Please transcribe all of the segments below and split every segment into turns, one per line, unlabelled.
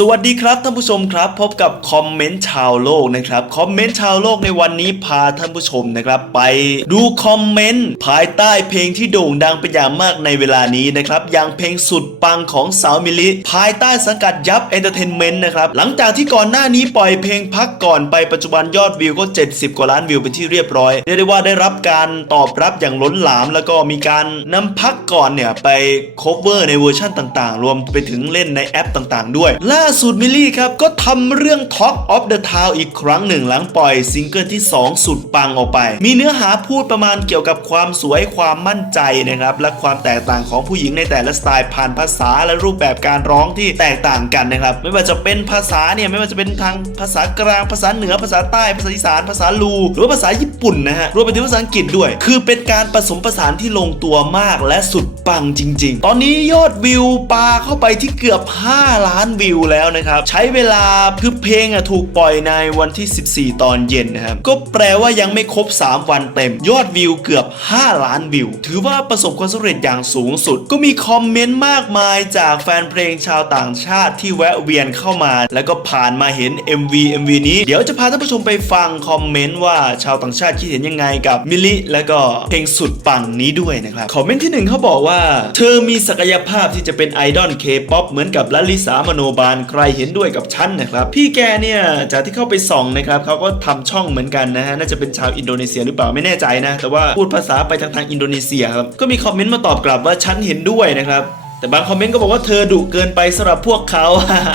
สวัสดีครับท่านผู้ชมครับพบกับคอมเมนต์ชาวโลกนะครับคอมเมนต์ชาวโลกในวันนี้พาท่านผู้ชมนะครับ ไปดูคอมเมนต์ภายใต้เพลงที่โด่งดังเป็นอย่างมากในเวลานี้นะครับอย่างเพลงสุดปังของสาวมิลิภายใต้สังกัดยับเอนเตอร์เทนเมนต์นะครับหลังจากที่ก่อนหน้านี้ปล่อยเพลงพักก่อนไปปัจจุบันยอดวิวก็ 70 กว่าล้านวิวเป็นที่เรียบร้อยเรียกได้ว่าได้รับการตอบรับอย่างล้นหลาม แล้วก็มีการนำพักก่อนเนี่ยไป cover ในเวอร์ชั่นต่าง ๆ รวมไปถึงเล่นในแอปต่าง ๆ ด้วยล่าสุดมิลลี่ครับ ก็ทำเรื่อง Talk of the Town อีกครั้งหนึ่งหลังปล่อยซิงเกิลที่ 2 สุดปังออกไป มีเนื้อหาพูดประมาณเกี่ยวกับความสวยความมั่นใจนะครับ และความแตกต่างของผู้หญิงในแต่ละสไตล์ผ่านภาษาและรูปแบบการร้องที่แตกต่างกันนะครับ ไม่ว่าจะเป็นภาษาเนี่ยไม่ว่าจะเป็นทางภาษากลางภาษาเหนือภาษาใต้ภาษาอีสานภาษาลูหรือว่าภาษาญี่ปุ่นนะฮะรวมไปถึงภาษาอังกฤษด้วย คือเป็นการผสมผสานที่ลงตัวมากและสุดปังจริง ๆ ตอนนี้ยอดวิวปาเข้าไปที่เกือบ 5 ล้านวิวแล้วนะครับ ใช้เวลาคือเพลงอะถูกปล่อยในวันที่ 14 ตอนเย็นนะครับ ก็แปลว่ายังไม่ครบ 3 วันเต็ม ยอดวิวเกือบ 5 ล้านวิว ถือว่าประสบความสำเร็จอย่างสูงสุด ก็มีคอมเมนต์มากมายจากแฟนเพลงชาวต่างชาติที่แวะเวียนเข้ามา แล้วก็ผ่านมาเห็น MV MV นี้เดี๋ยวจะพาท่านผู้ชมไปฟังคอมเมนต์ว่าชาวต่างชาติคิดเห็นยังไงกับมิลลิแล้วก็เพลงสุดปังนี้ด้วยนะครับคอมเมนต์ที่หนึ่งเขาบอกว่า เธอมีศักยภาพที่จะเป็นไอดอลเคป๊อปเหมือนกับลลิสามโนบาลใครเห็นด้วยกับฉันนะครับ พี่แกเนี่ยจากที่เข้าไปส่องนะครับเขาก็ทำช่องเหมือนกันนะฮะน่าจะเป็นชาวอินโดนีเซียหรือเปล่าไม่แน่ใจนะ แต่ว่าพูดภาษาไปทางทางอินโดนีเซียครับก็มีคอมเมนต์มาตอบกลับว่าฉันเห็นด้วยนะครับ แต่บางคอมเมนต์ก็บอกว่าเธอดุเกินไปสำหรับพวกเขา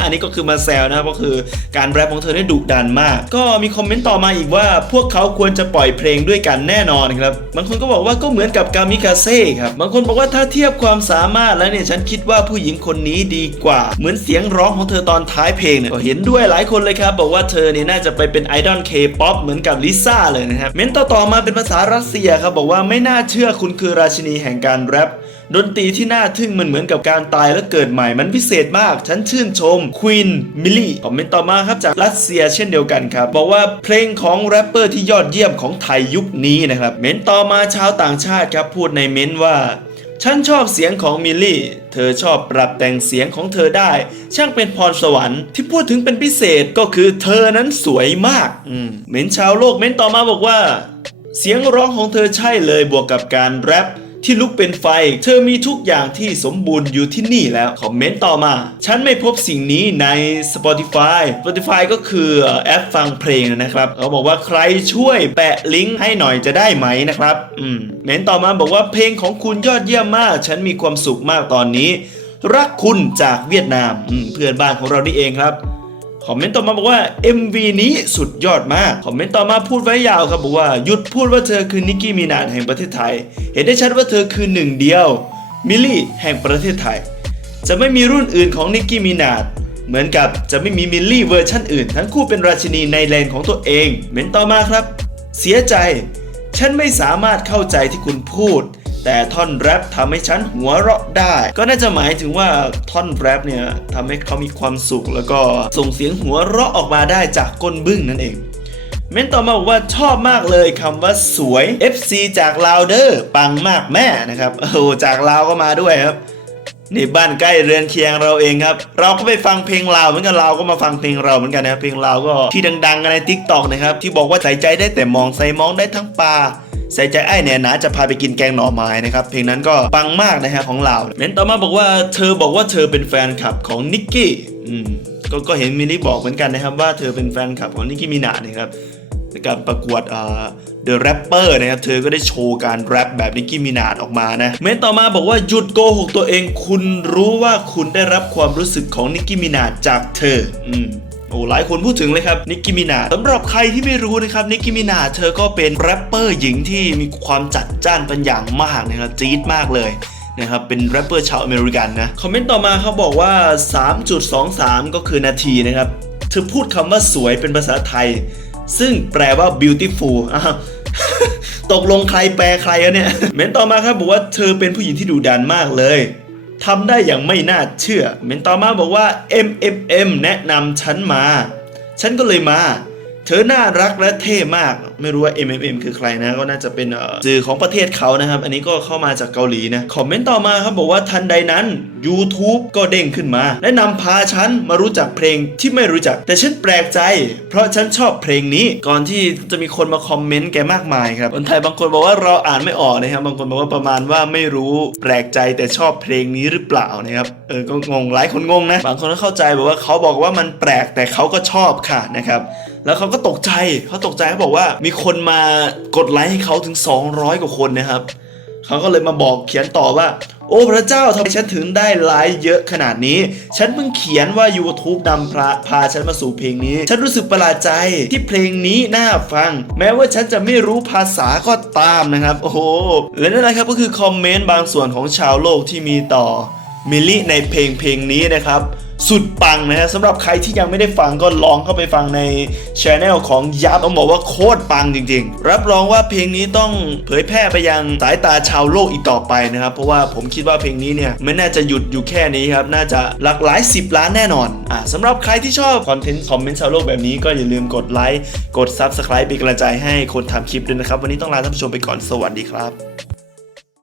อันนี้ก็คือมาแซวนะครับก็คือการแรปของเธอได้ดุดันมาก ก็มีคอมเมนต์ต่อมาอีกว่าพวกเขาควรจะปล่อยเพลงด้วยกันแน่นอนครับ บางคนก็บอกว่าก็เหมือนกับกามิกาเซ่ครับ บางคนบอกว่าถ้าเทียบความสามารถแล้วเนี่ยฉันคิดว่าผู้หญิงคนนี้ดีกว่า เหมือนเสียงร้องของเธอตอนท้ายเพลงเนี่ยก็เห็นด้วยหลายคนเลยครับบอกว่าเธอเนี่ยน่าจะไปเป็นไอดอลเคป๊อปเหมือนกับลิซ่าเลยนะครับ เมนต์ต่อๆมาเป็นภาษารัสเซียครับบอกว่าไม่น่าเชื่อคุณคือราชินีแห่งการแรป ดนตรีที่น่าทึ่งมันเหมือนกับการตายและเกิดใหม่มันพิเศษมาก ฉันชื่นชมควีนมิลลี่คอมเมนต์ต่อมาครับจากรัสเซียเช่นเดียวกันครับ บอกว่าเพลงของแรปเปอร์ที่ยอดเยี่ยมของไทยยุคนี้นะครับเมนต์ต่อมาชาวต่างชาติครับพูดในเมนต์ว่าฉันชอบเสียงของมิลลี่ เธอชอบปรับแต่งเสียงของเธอได้ ช่างเป็นพรสวรรค์ที่พูดถึงเป็นพิเศษก็คือเธอนั้นสวยมากอืมเมนต์ชาวโลกเมนต์ต่อมาบอกว่า เสียงร้องของเธอใช่เลยบวกกับการแรป ที่ลุกเป็นไฟ เธอมีทุกอย่างที่สมบูรณ์อยู่ที่นี่แล้ว คอมเมนต์ต่อมา ฉันไม่พบสิ่งนี้ใน Spotify Spotify ก็คือแอปฟังเพลงนะครับ เขาบอกว่าใครช่วยแปะลิงก์ให้หน่อยจะได้ไหมนะครับ อืมเมนต์ต่อมาบอกว่าเพลงของคุณยอดเยี่ยมมาก ฉันมีความสุขมากตอนนี้ รักคุณจากเวียดนามมเพื่อนบ้านของเรานี่เองครับ คอมเมนต์ต่อมาบอกว่า MV นี้สุดยอดมาก คอมเมนต์ต่อมาพูดไว้ยาวครับบอกว่าหยุดพูดว่าเธอคือนิกกี้มีนาดแห่งประเทศไทย เห็นได้ชัดว่าเธอคือหนึ่งเดียว มิลลี่แห่งประเทศไทย จะไม่มีรุ่นอื่นของนิกกี้มีนาดเหมือนกับจะไม่มีมิลลี่เวอร์ชันอื่น ทั้งคู่เป็นราชินีในเลนของตัวเอง เมนต์ต่อมาครับ เสียใจ ฉันไม่สามารถเข้าใจที่คุณพูด แต่ท่อนแรปทำให้ฉันหัวเราะได้ ก็น่าจะหมายถึงว่าท่อนแรปเนี่ยทำให้เขามีความสุข แล้วก็ส่งเสียงหัวเราะออกมาได้จากก้นบึ้งนั่นเองเมนต์ต่อมาบอกว่าชอบมากเลยคำว่าสวย FC จากลาวเดอร์ปังมากแม่นะครับโอ้จากลาวก็มาด้วยครับนี่บ้านใกล้เรือนเคียงเราเองครับ เราก็ไปฟังเพลงลาวเหมือนกันเราก็มาฟังเพลงเราเหมือนกันนะครับเพลงลาวก็ที่ดังๆกันในทิกตอกนะครับที่บอกว่าใส่ใจได้แต่มองใส่มองได้ทั้งปลา ใส่ใจไอ้เนี่ยนะจะพาไปกินแกงหน่อไม้นะครับ เพลงนั้นก็ปังมากนะฮะของเราเม้นต่อมาบอกว่าเธอบอกว่าเธอเป็นแฟนคลับของนิกกี้อืมก็ก็เห็นมิลลี่บอกเหมือนกันนะครับว่าเธอเป็นแฟนคลับของนิกกี้มินานะครับในการประกวดเอ่อ The Rapper นะครับ เธอก็ได้โชว์การแรปแบบนิกกี้มินาดออกมานะ เมนต์ต่อมาบอกว่าหยุดโกหกตัวเอง คุณรู้ว่าคุณได้รับความรู้สึกของนิกกี้มินาดจากเธอ อืม โอ้หลายคนพูดถึงเลยครับนิกกี้มินาสำหรับใครที่ไม่รู้นะครับนิกกี้มินาเธอก็เป็นแรปเปอร์หญิงที่มีความจัดจ้านเป็นอย่างมากนะครับจี๊ดมากเลยนะครับเป็นแรปเปอร์ชาวอเมริกันนะ คอมเมนต์ต่อมาเขาบอกว่า 3.23 ก็คือนาทีนะครับ เธอพูดคำว่าสวยเป็นภาษาไทย ซึ่งแปลว่า beautiful อ้าวตกลงใครแปลใครอะเนี่ยเมนต์ต่อมาครับบอกว่าเธอเป็นผู้หญิงที่ดุดันมากเลย ทำได้อย่างไม่น่าเชื่อ เมนต์ต่อมาบอกว่า MMM แนะนำฉันมา ฉันก็เลยมา เธอน่ารักและเท่มาก ไม่รู้ว่า MMM คือใครนะ ก็น่าจะเป็นสื่อของประเทศเขานะครับ อันนี้ก็เข้ามาจากเกาหลีนะ คอมเมนต์ต่อมาครับบอกว่าทันใดนั้น YouTube ก็เด้งขึ้นมา และนำพาฉันมารู้จักเพลงที่ไม่รู้จัก แต่ฉันแปลกใจ เพราะฉันชอบเพลงนี้ ก่อนที่จะมีคนมาคอมเมนต์แกมากมายครับ คนไทยบางคนบอกว่าเราอ่านไม่ออกนะครับ บางคนบอกว่าประมาณว่าไม่รู้แปลกใจแต่ชอบเพลงนี้หรือเปล่านะครับ เออ ก็งง หลายคนงงนะ บางคนก็เข้าใจบอกว่าเขาบอกว่ามันแปลกแต่เขาก็ชอบค่ะนะครับ แล้วเขาก็ตกใจเขาตกใจเขาบอกว่ามีคนมากดไลค์ให้เขาถึง 200 กว่าคนนะครับเขาก็เลยมาบอกเขียนต่อว่า โอ้พระเจ้าทำไมฉันถึงได้ไลค์เยอะขนาดนี้ ฉันเพิ่งเขียนว่า YouTube นำพระพาฉันมาสู่เพลงนี้ ฉันรู้สึกประหลาดใจที่เพลงนี้น่าฟัง แม้ว่าฉันจะไม่รู้ภาษาก็ตามนะครับ โอ้โห และนั่นแหละครับก็คือคอมเมนต์บางส่วนของชาวโลกที่มีต่อมิลลิในเพลงเพลงนี้นะครับ สุดปังนะฮะสำหรับใครที่ยังไม่ได้ฟังก็ลองเข้าไปฟังในช anel ของยับต้องบอกว่าโคตรปังจริง ๆ รับรองว่าเพลงนี้ต้องเผยแพร่ไปยังสายตาชาวโลกอีกต่อไปนะครับ เพราะว่าผมคิดว่าเพลงนี้เนี่ยไม่น่าจะหยุดอยู่แค่นี้ครับ น่าจะหลากหลาย 10 ล้านแน่นอนอะสำหรับใครที่ชอบคอนเทนต์คอมเมนต์ชาวโลกแบบนี้ก็อย่าลืมกดไลค์กด Subscribe เป็นกำลังใจให้คนทำคลิปด้วยนะครับ วันนี้ต้องลาท่านผู้ชมไปก่อนสวัสดีครับ